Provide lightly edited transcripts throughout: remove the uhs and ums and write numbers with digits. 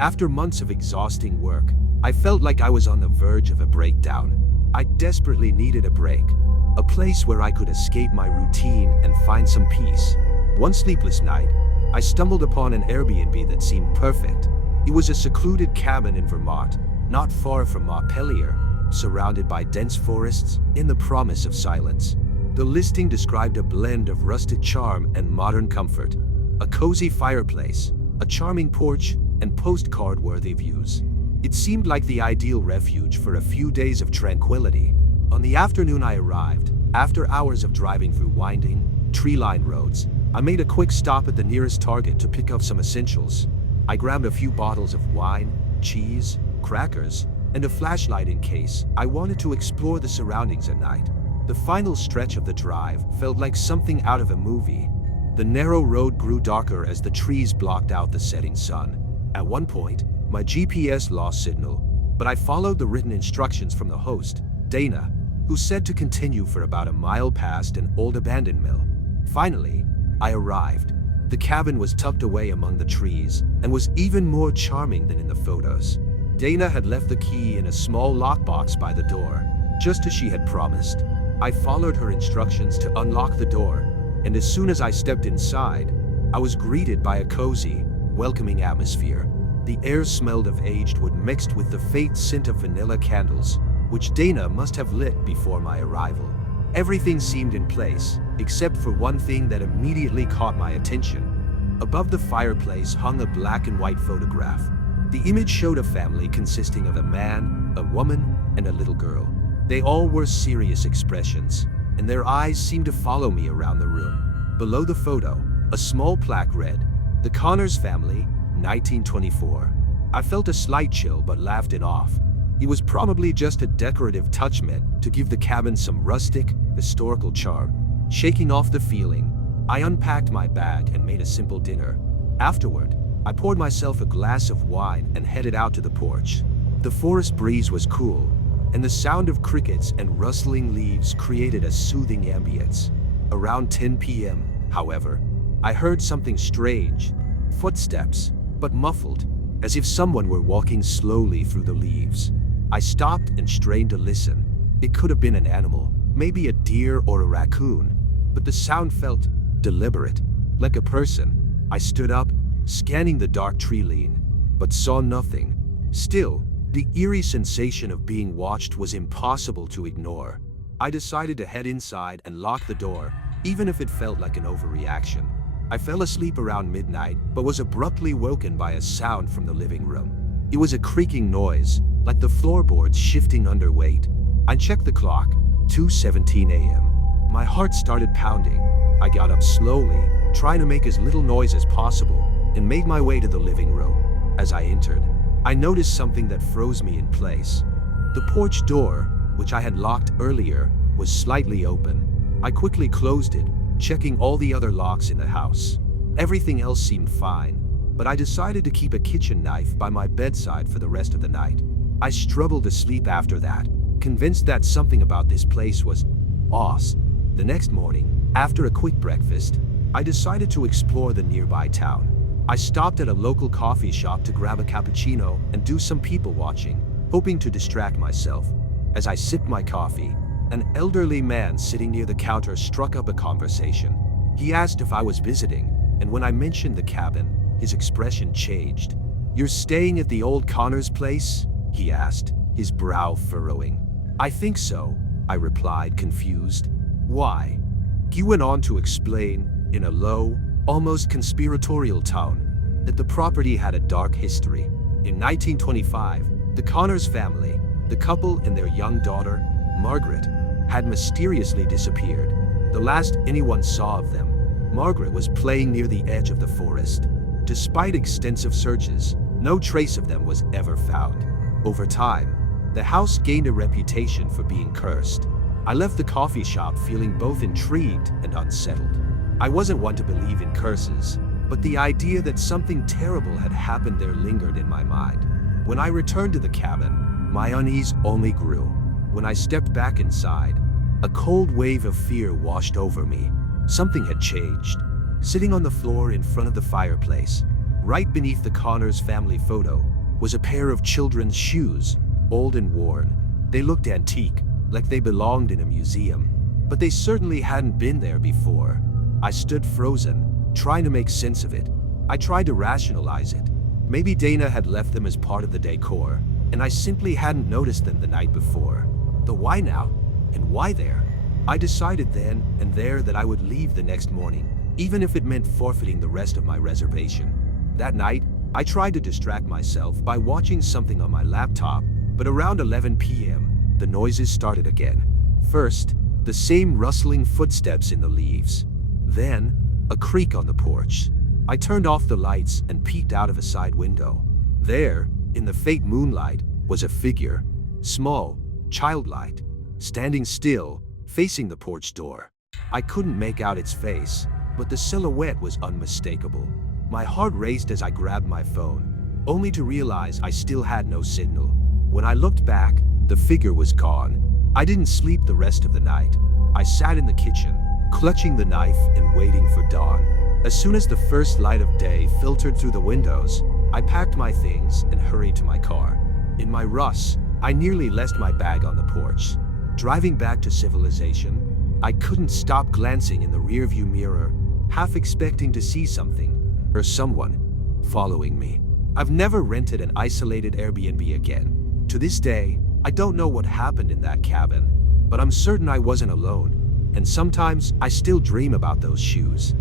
After months of exhausting work, I felt like I was on the verge of a breakdown. I desperately needed a break, a place where I could escape my routine and find some peace. One sleepless night, I stumbled upon an Airbnb that seemed perfect. It was a secluded cabin in Vermont, not far from Montpelier, surrounded by dense forests, in the promise of silence. The listing described a blend of rustic charm and modern comfort, a cozy fireplace, a charming porch, and postcard-worthy views. It seemed like the ideal refuge for a few days of tranquility. On the afternoon I arrived, after hours of driving through winding, tree-lined roads, I made a quick stop at the nearest Target to pick up some essentials. I grabbed a few bottles of wine, cheese, crackers, and a flashlight in case I wanted to explore the surroundings at night. The final stretch of the drive felt like something out of a movie. The narrow road grew darker as the trees blocked out the setting sun. At one point, my GPS lost signal, but I followed the written instructions from the host, Dana, who said to continue for about a mile past an old abandoned mill. Finally, I arrived. The cabin was tucked away among the trees and was even more charming than in the photos. Dana had left the key in a small lockbox by the door, just as she had promised. I followed her instructions to unlock the door, and as soon as I stepped inside, I was greeted by a cozy, welcoming atmosphere. The air smelled of aged wood mixed with the faint scent of vanilla candles, which Dana must have lit before my arrival. Everything seemed in place, except for one thing that immediately caught my attention. Above the fireplace hung a black and white photograph. The image showed a family consisting of a man, a woman, and a little girl. They all wore serious expressions, and their eyes seemed to follow me around the room. Below the photo, a small plaque read, "The Connors Family, 1924. I felt a slight chill but laughed it off. It was probably just a decorative touch meant to give the cabin some rustic, historical charm. Shaking off the feeling, I unpacked my bag and made a simple dinner. Afterward, I poured myself a glass of wine and headed out to the porch. The forest breeze was cool, and the sound of crickets and rustling leaves created a soothing ambience. Around 10 p.m., however, I heard something strange. Footsteps, but muffled, as if someone were walking slowly through the leaves. I stopped and strained to listen. It could have been an animal, maybe a deer or a raccoon, but the sound felt deliberate, like a person. I stood up, scanning the dark tree line, but saw nothing. Still, the eerie sensation of being watched was impossible to ignore. I decided to head inside and lock the door, even if it felt like an overreaction. I fell asleep around midnight, but was abruptly woken by a sound from the living room. It was a creaking noise, like the floorboards shifting under weight. I checked the clock, 2:17 a.m. My heart started pounding. I got up slowly, trying to make as little noise as possible, and made my way to the living room. As I entered, I noticed something that froze me in place. The porch door, which I had locked earlier, was slightly open. I quickly closed it, checking all the other locks in the house. Everything else seemed fine, but I decided to keep a kitchen knife by my bedside for the rest of the night. I struggled to sleep after that, convinced that something about this place was off. The next morning, after a quick breakfast, I decided to explore the nearby town. I stopped at a local coffee shop to grab a cappuccino and do some people watching, hoping to distract myself. As I sipped my coffee, an elderly man sitting near the counter struck up a conversation. He asked if I was visiting, and when I mentioned the cabin, his expression changed. "You're staying at the old Connors place?" he asked, his brow furrowing. "I think so," I replied, confused. "Why?" He went on to explain, in a low, almost conspiratorial tone, that the property had a dark history. In 1925, the Connors family, the couple and their young daughter, Margaret, had mysteriously disappeared. The last anyone saw of them, Margaret was playing near the edge of the forest. Despite extensive searches, no trace of them was ever found. Over time, the house gained a reputation for being cursed. I left the coffee shop feeling both intrigued and unsettled. I wasn't one to believe in curses, but the idea that something terrible had happened there lingered in my mind. When I returned to the cabin, my unease only grew. When I stepped back inside, a cold wave of fear washed over me. Something had changed. Sitting on the floor in front of the fireplace, Right beneath the Connors family photo was a pair of children's shoes, old and worn. They looked antique, like they belonged in a museum, but they certainly hadn't been there before. I stood frozen, trying to make sense of it. I tried to rationalize it. Maybe Dana had left them as part of the decor, and I simply hadn't noticed them the night before. But why now? And why there? I decided then and there that I would leave the next morning, even if it meant forfeiting the rest of my reservation. That night, I tried to distract myself by watching something on my laptop, but around 11 p.m., the noises started again. First, the same rustling footsteps in the leaves. Then, a creak on the porch. I turned off the lights and peeked out of a side window. There, in the faint moonlight, was a figure, small, childlike, standing still, facing the porch door. I couldn't make out its face, but the silhouette was unmistakable. My heart raced as I grabbed my phone, only to realize I still had no signal. When I looked back, the figure was gone. I didn't sleep the rest of the night. I sat in the kitchen, clutching the knife and waiting for dawn. As soon as the first light of day filtered through the windows, I packed my things and hurried to my car. In my rush, I nearly left my bag on the porch. Driving back to civilization, I couldn't stop glancing in the rearview mirror, half expecting to see something, or someone, following me. I've never rented an isolated Airbnb again. To this day, I don't know what happened in that cabin, but I'm certain I wasn't alone, and sometimes I still dream about those shoes.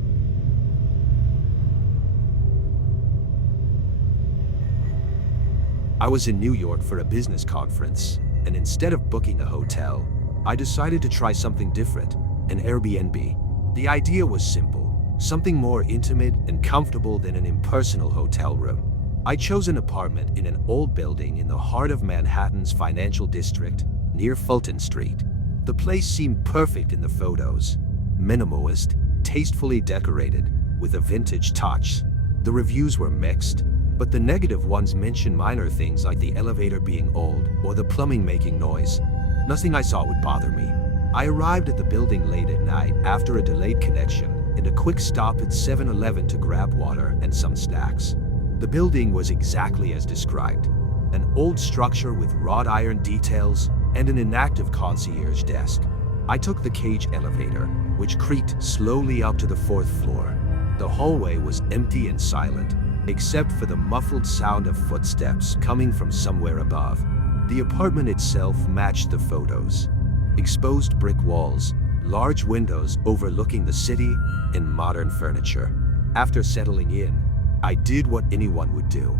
I was in New York for a business conference, and instead of booking a hotel, I decided to try something different, an Airbnb. The idea was simple, something more intimate and comfortable than an impersonal hotel room. I chose an apartment in an old building in the heart of Manhattan's financial district, near Fulton Street. The place seemed perfect in the photos, minimalist, tastefully decorated, with a vintage touch. The reviews were mixed, but the negative ones mentioned minor things like the elevator being old or the plumbing making noise. Nothing I saw would bother me. I arrived at the building late at night after a delayed connection and a quick stop at 7-Eleven to grab water and some snacks. The building was exactly as described, an old structure with wrought iron details and an inactive concierge desk. I took the cage elevator, which creaked slowly up to the 4th floor. The hallway was empty and silent, except for the muffled sound of footsteps coming from somewhere above. The apartment itself matched the photos. Exposed brick walls, large windows overlooking the city, and modern furniture. After settling in, I did what anyone would do.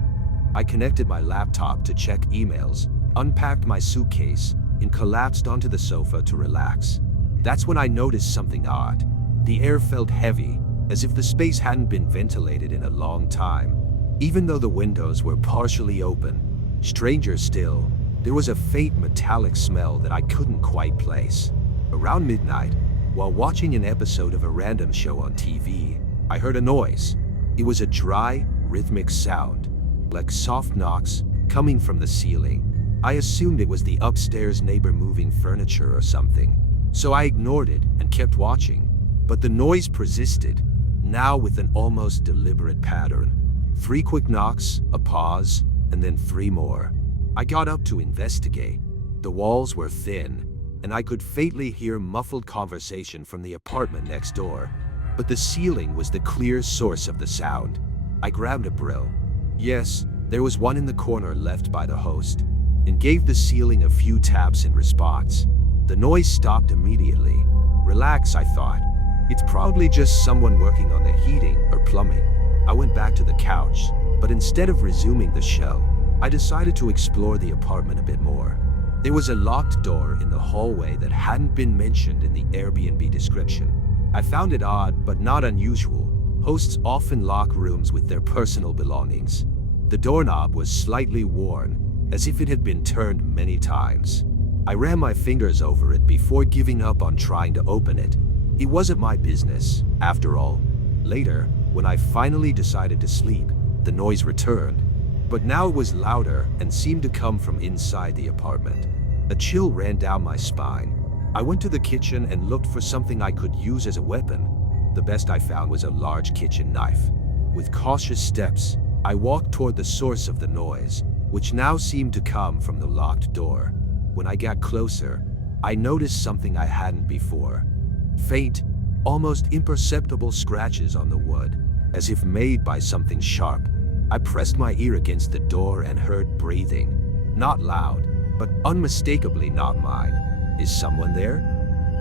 I connected my laptop to check emails, unpacked my suitcase, and collapsed onto the sofa to relax. That's when I noticed something odd. The air felt heavy, as if the space hadn't been ventilated in a long time. Even though the windows were partially open, stranger still, there was a faint metallic smell that I couldn't quite place. Around midnight, while watching an episode of a random show on TV, I heard a noise. It was a dry, rhythmic sound, like soft knocks coming from the ceiling. I assumed it was the upstairs neighbor moving furniture or something, so I ignored it and kept watching. But the noise persisted, now with an almost deliberate pattern. 3 quick knocks, a pause, and then 3 more. I got up to investigate. The walls were thin, and I could faintly hear muffled conversation from the apartment next door, but the ceiling was the clear source of the sound. I grabbed a brill. Yes, there was one in the corner left by the host, and gave the ceiling a few taps in response. The noise stopped immediately. Relax, I thought. It's probably just someone working on the heating or plumbing. I went back to the couch, but instead of resuming the show, I decided to explore the apartment a bit more. There was a locked door in the hallway that hadn't been mentioned in the Airbnb description. I found it odd, but not unusual. Hosts often lock rooms with their personal belongings. The doorknob was slightly worn, as if it had been turned many times. I ran my fingers over it before giving up on trying to open it. It wasn't my business, after all. Later, when I finally decided to sleep, the noise returned. But now it was louder and seemed to come from inside the apartment. A chill ran down my spine. I went to the kitchen and looked for something I could use as a weapon. The best I found was a large kitchen knife. With cautious steps, I walked toward the source of the noise, which now seemed to come from the locked door. When I got closer, I noticed something I hadn't before. Faint, almost imperceptible scratches on the wood, as if made by something sharp. I pressed my ear against the door and heard breathing. Not loud, but unmistakably not mine. "Is someone there?"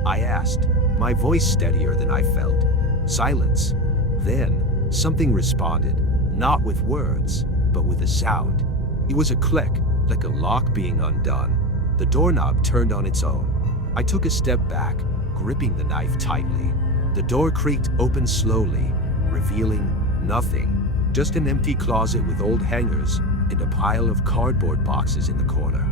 I asked, my voice steadier than I felt. Silence. Then, something responded, not with words, but with a sound. It was a click, like a lock being undone. The doorknob turned on its own. I took a step back, gripping the knife tightly. The door creaked open slowly, revealing nothing. Just an empty closet with old hangers and a pile of cardboard boxes in the corner.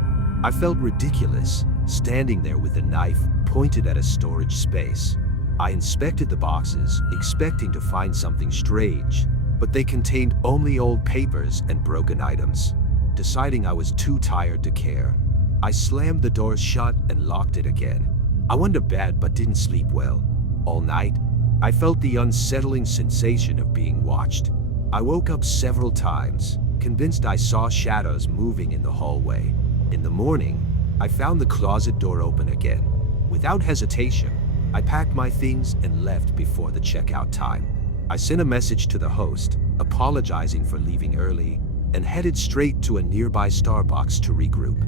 I felt ridiculous, standing there with the knife pointed at a storage space. I inspected the boxes, expecting to find something strange, but they contained only old papers and broken items. Deciding I was too tired to care, I slammed the door shut and locked it again. I went to bed but didn't sleep well. All night, I felt the unsettling sensation of being watched. I woke up several times, convinced I saw shadows moving in the hallway. In the morning, I found the closet door open again. Without hesitation, I packed my things and left before the checkout time. I sent a message to the host, apologizing for leaving early, and headed straight to a nearby Starbucks to regroup.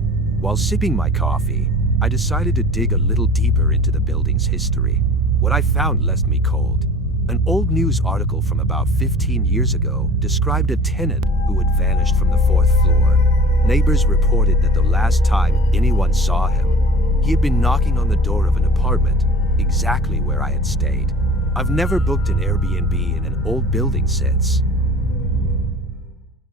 While sipping my coffee, I decided to dig a little deeper into the building's history. What I found left me cold. An old news article from about 15 years ago described a tenant who had vanished from the 4th floor. Neighbors reported that the last time anyone saw him, he had been knocking on the door of an apartment, exactly where I had stayed. I've never booked an Airbnb in an old building since,